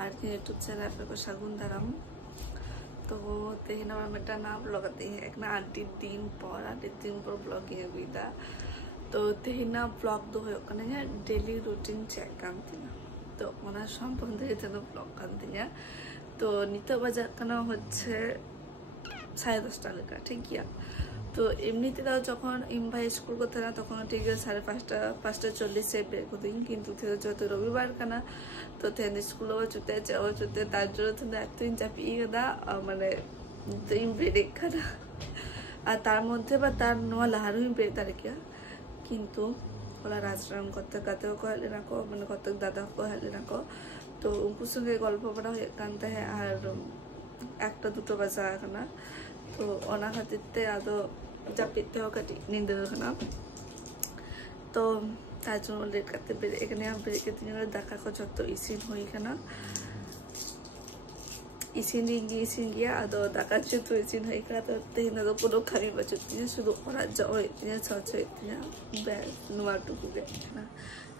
और YouTube channel पे को शगुन दाराम तो तेहना मेटा ना ब्लॉग आते हैं एक ना 8 दिन पर ब्लॉगिंग अगुदा तो तेहना ब्लॉग दो हो कना डेली रूटीन चेक कान तिना तो ओना संबंधे तेनो ब्लॉग कान तिना तो नितो बजा कना হচ্ছে 10:30 लेका ठीक गया तो एमनिते दाও যখন ইমভাই স্কুল করতে না তখন ঠিক 5:40 বের করি কিন্তু যত রবিবার কানা তো তেন স্কুল চুতে যাও চুতে তার জন্য তো এতদিন চাপিয়ে গেদা মানে তুই বেরে কানা আর তার মধ্যে বা তার নোয়া লাহারুই বেরে তার কিয়া কিন্তু ওলা রাজরাম করতে গাতেও কহলে না কো মানে কত দাদা কহলে না কো তো उनके संगे गल्प बड़ा হয়ে কানতে है আর একটা দুটো বাজা কানা तो ओना खातिर आदो जापिते हो कटी नींद रखना तो ताजो लेट करते बेरे एकने हम बेरे के तीन दाका को जतो इसिन होई कना इसिन गया आदो दाका जतो इसिन होई कना तो तेन दो कोनो खाबी बचती शुद्ध ओरा जाओ इतने छछ इतने बे नुआटू के ना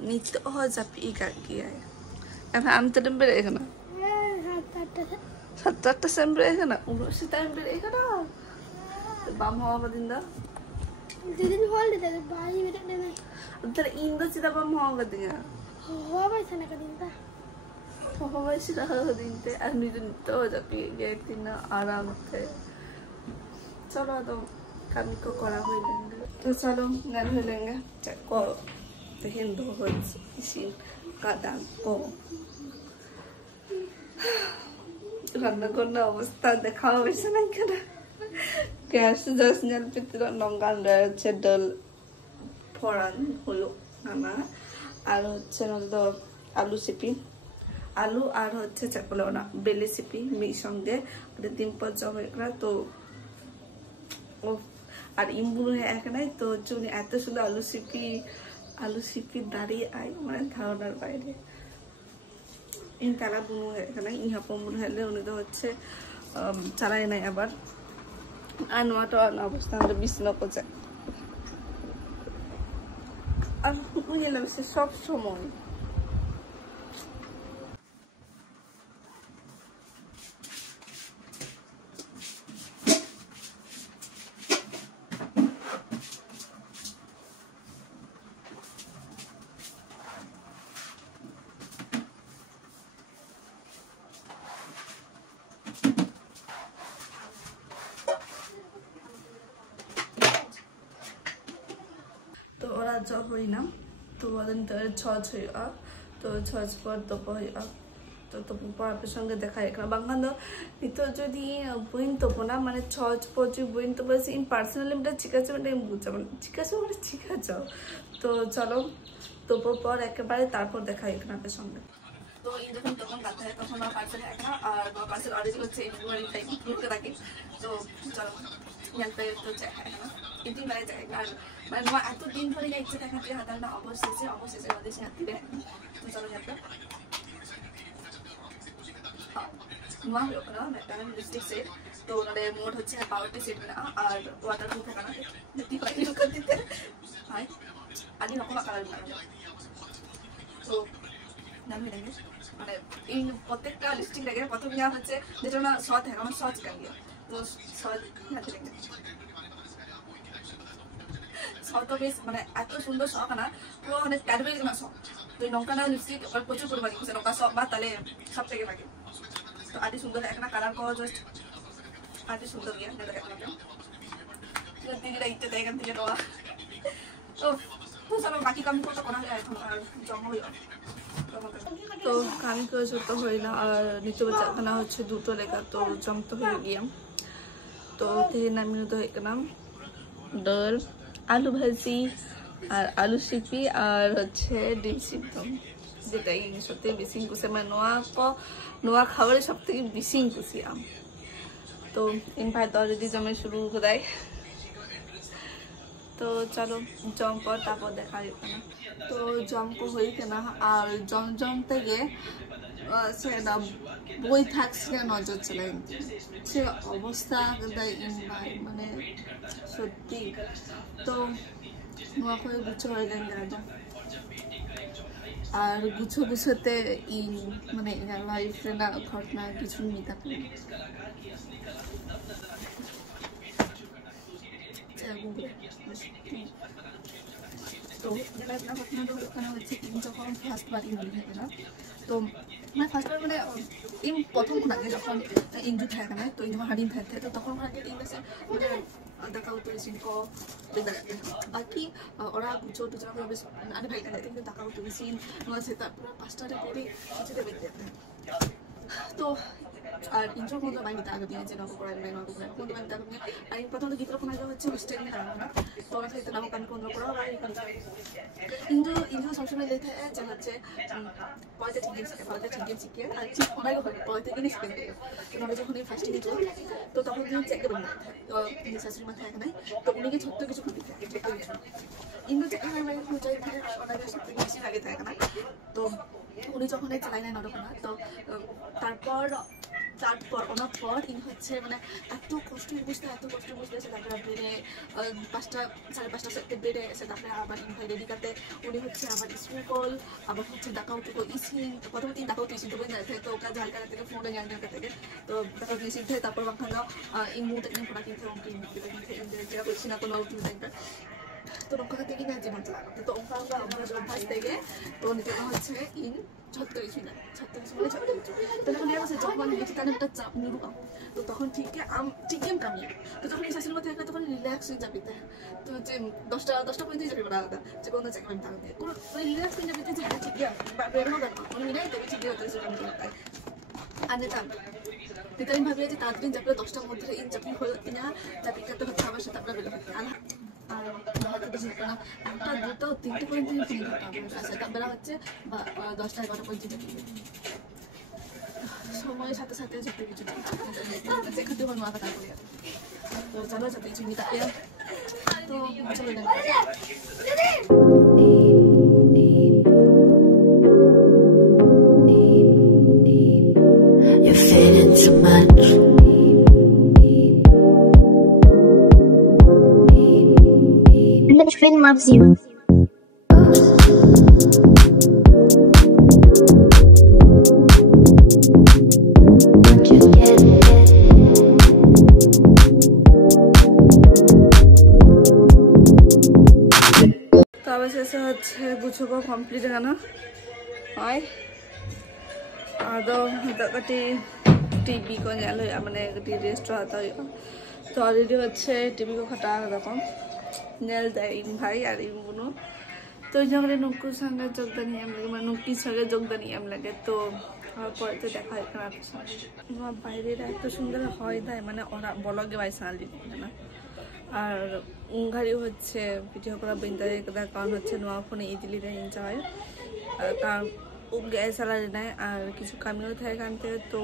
नित हो जापी का किया है अब हम तदम बेरे कना 7-8 सेम्बर एखना 19 टाइम बेरे एखना बाम हवा बदिंदा दीदी हॉल दे बाई बेटा ने उधर इंदो चिदा बाम हवा बदिंगा हवा बैठने का दिन था हवा बैठने का दिन थे अन्य दिन तो जब ये दिन आराम थे चलो तो काम को करा हुई लेंगे तो चलो गान हुई लेंगे चको तो हिंदू हो इसी का दाम को रान्ना करना अवस्था देखा वैसे नहीं करा গ্যাস জাস্ট নেল পিতরা নঙ্গান রয়েছে ডাল ফড়ান হলো নানা আর হচ্ছে নদো আলু সিপি আলু আর হচ্ছে চাকলা না বেলে সিপি মি সঙ্গে ওটা ডিম পচা হয়ে গেল তো ও আর ইমবু এক নাই তো চুনি এত সুন্দর আলু সিপি দাঁড়িয়ে আই মানে ধারণার বাইরে ইন তালা বুনু এখানে ইহা পমুন হলে উনি তো হচ্ছে চালাই নাই আবার আনোয়াটো অবস্থা আমরা বিছনা কোচা আর উইলাম সে সব সময় तो और जब हुई ना तो वदन तर छज हुआ तो छज पर तप हुआ तो पापा संगे देखा एक बांगान दो नितो जदि बइन तप ना माने छज पर जो बइन तप से इन पर्सनली मेटा चिकाचे मेटा बुझा माने चिकाचे माने चिकाचो तो चलो तप पर एकेबारे तारपर देखा एक ना के संगे तो इन যখন তখন কথা হয় তখন আমার পার্সেল এক না আর আমার পার্সেল অর্ডার হচ্ছে ফেব্রুয়ারি 5 ঢুকে থাকে তো চলো ইয়ান পে তো চাই না কিন্তু মানে চাই আর মানে মই এত দিন ধরে ইচ্ছা দেখাতে হাতাল না অবশেষে ওদের সাথে দিবে তো চলো যাত্রা নোয়া হলো না মেটাল লিপস্টিক সেট তো ওনারে মোট হচ্ছে 12টি সেট না আর ওয়াটারপ্রুফ কানা দিতে পারি লোক দিতে হাই আদি রকম কালার না তো নাম মিলেঙ্গে মানে এই প্রত্যেকটা লিপস্টিক লাগে প্রথম ইয়া হচ্ছে যেটা না সৎ है আমার সৎ কান গিয়া তো সৎ হাতে লাগে সৎ বেশ মানে এত সুন্দর শখ না পুরো মানে ক্যাডবেরি না শখ তো নৌকা না লিপস্টিক আর প্রচুর পরিমাণে কিছু নৌকা সব বা তাহলে সব থেকে লাগে তো আদি সুন্দর একটা কালার কো জাস্ট আদি সুন্দর গিয়া এটা দেখো তো দিদিরা ইতে দেখেন থেকে তো তো সব বাকি কাম তো করা হয় এখন আর জমা হই तो काम कर तो होइना और नितो बचाना হচ্ছে দুটো লেখা তো জমতে হয়ে গিয়া তো তেনা মিনু তো একনা ডাল আলু ভাজি আর আলু সিপি আর হচ্ছে ডিম সিদ্ধ যেটাই সত্যি বিসিং কুসে মানে নোয়া খাবারের সবথেকে বিসিং কুসিয়া তো ইনভাইট অলরেডি জমে শুরু করে तो चलो जम पर तापर देखा ना तो जम को हुई के ना और जम থেকে সেটা বই থাকছে নজর চলে সে অবস্থা মানে সত্যি তো নোয়া করে বুঝতে পারলেন আর গুছো গুছোতে মানে লাইফ রেনার ঘটনা কিছু মিতা তো ঘটনাটা ওখানে হচ্ছে যখন ফার্স্ট বার ইঞ্জুরি থাকে না তো মানে ফার্স্ট বার মানে প্রথম আগে যখন ইঞ্জুরি থাকে না তো যখন হারিয়ে থাকে তো তখন আগে ইংলিশে মানে দেখা হতো বেশি বাকি ওরা গুছো টুচো বেশ আরে ভাই কিন্তু দেখা হতো বেশি তারপরে 5টার পরে কিছুতে বেরিয়ে যেতে তো আর ইন্ট্রোর মধ্যে আমি তাকে দিয়েছি নকল করে নকল করে কোন আমি তাকে আমি প্রথমত গীতর কোনো হচ্ছে হোস্টেল নিয়ে দাঁড়াবো না তো আমার সাথে নামক আমি কোন করা আর ইন্দ্র সবসময় লেখা যে হচ্ছে পলিটিক্স গেমস পলিটিক্স গেমস শিখে আর ঠিক অনেক হবে পলিটিক্স গেমস শিখে দেবে তো যখন এই ফার্স্ট নিত তো তখন তিনি চেক করে না তো তিনি শাশুড়ি মাথায় থাকে নাই তো উনিকে ছোট্ট কিছু করে দিতে ইন্দ্র চেক করে মানে ফিউচার ওনাকে সব থেকে বেশি লাগে থাকে না তো উনি যখন এই চালাই নেয় নরকনা তো তারপর অনেক পর ইনি হচ্ছে মানে এত কষ্টের বুঝতে এসে তারপরে বেড়ে 5টা 5:30 সেক্টর বেড়ে এসে তারপরে আবার ইনভাই রেডি করতে উনি হচ্ছে আবার স্কুল আবার হচ্ছে ডাকাউটুকু ইসিং প্রথমে তিন ডাকাউট ইসিং তো তো ওটা ঝালকারা থেকে ফোনে জানি থেকে তো ডাকাউট ইসিং থেকে তারপর বাংলা ইমুতে পড়া কিনতে যেটা করছি না কোনো আউটফিট একটা তো রক্ষা থেকে না জীবন চালানো তো অভ্যাস থেকে তো নিজেরা হচ্ছে ইন 36 মিনিট 36 মিনিট তখন যখন বেশি তাহলে একটা চাপ নিরুপাম তো তখন ঠিক গেম কামিয়ে তো যখন এই শাশুড়ি মাথায় তখন রিল্যাক্স হয়ে যাবে তো যে 10টা পর্যন্ত যাবে আলাদা যে কোনো জায়গায় আমি থাকবে কোনো রিল্যাক্স হয়ে যাবে যে ঠিক বের হবে না কোনো মিলাই দেবে ঠিক হতে আর যেতাম যেটা আমি ভাবি যে তাড়াতাড়ি যাবে 10টার মধ্যে ইন চাকরি হয়ে কিনা চাকরি করতে হচ্ছে আমার সাথে আপনার বেরোবে আর একটা দুটো 3টে পর্যন্ত বেলা হচ্ছে 10টা 11টা পর্যন্ত সময়ের সাথে সাথে যেতে কিছু সেখানে হল মাথা করে তো চলো যাতে কিছু নিতে তো চলে যাবে You're feeling too much. The train loves you. तो अब ऐसे गुच्छो को कमप्लीट है ना आदो टीवी को मैंने रेस्ट हता तो अलरेडी हे टीवी को खटा रकम नेल दे भाई और बुनु तो जखने नुकुर संगे जोगदानी एम लगे मैं नुकिर संगे जोगदानी एम लगे तो पर तो देखा बाहर एत सुंदर है मैं ब्लगे वाइसाली ना और घड़ी हे भिडियो करा बिंदारी कारण हे फोने इजिली एंजॉय कारण गैस सालारि ना और किछु कामियो थे तो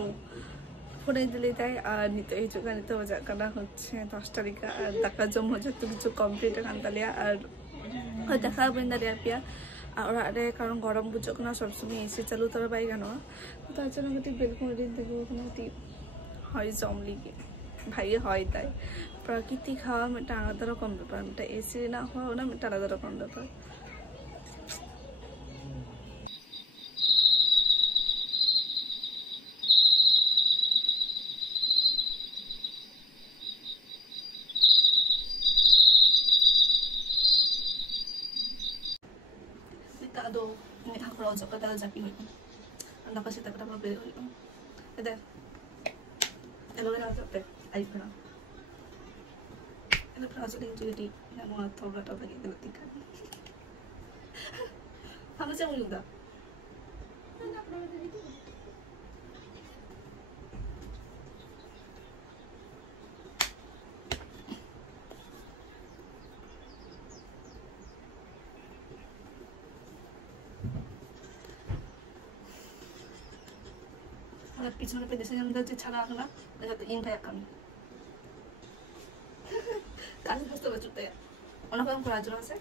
फोने इजिली देय और नित हिजुगा नित बजाना हे 10 तारीखा और दाका जम हो जो किछु कमप्लीट कान तालिया और देखा बिंदारिया पिया और कारण गरम बुझोना सब समय एसि चालू तर पाई गानो तार जন্য গতি বেলকনি দেখো ওখানে গতি হয় জমলি ভাই হয় তাই প্রকৃতি খাওয়া একটা আলাদা রকম ব্যাপার এটা এসি না হওয়া না একটা আলাদা রকম ব্যাপার Tado, may hakro sa kata sa pili. Ano kasi ta para mabili ko. Ede. Ano na sa te? Ay para. Ano para sa injury? Na mga toga ta lagi kinatika. Ano siya mo yuda? পিছনে পেয়ে দেশে যে ছাড়া আঁকলা যাতে ইনভাই আঁকানো কাজ বুঝতে পারছো তাই অনেক রকম করার জন্য আছে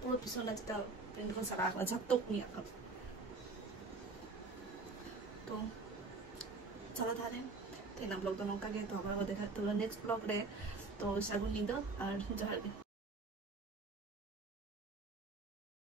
পুরো পিছনটা যেটা প্রিন্ট করে ছাড়া আঁকলা যত নিয়ে আঁকাম তো চলো তাহলে তাই না ব্লগ তো নৌকা গিয়ে তো আবার দেখা তো নেক্সট ব্লগ রে তো সাগুন নিদ আর জহার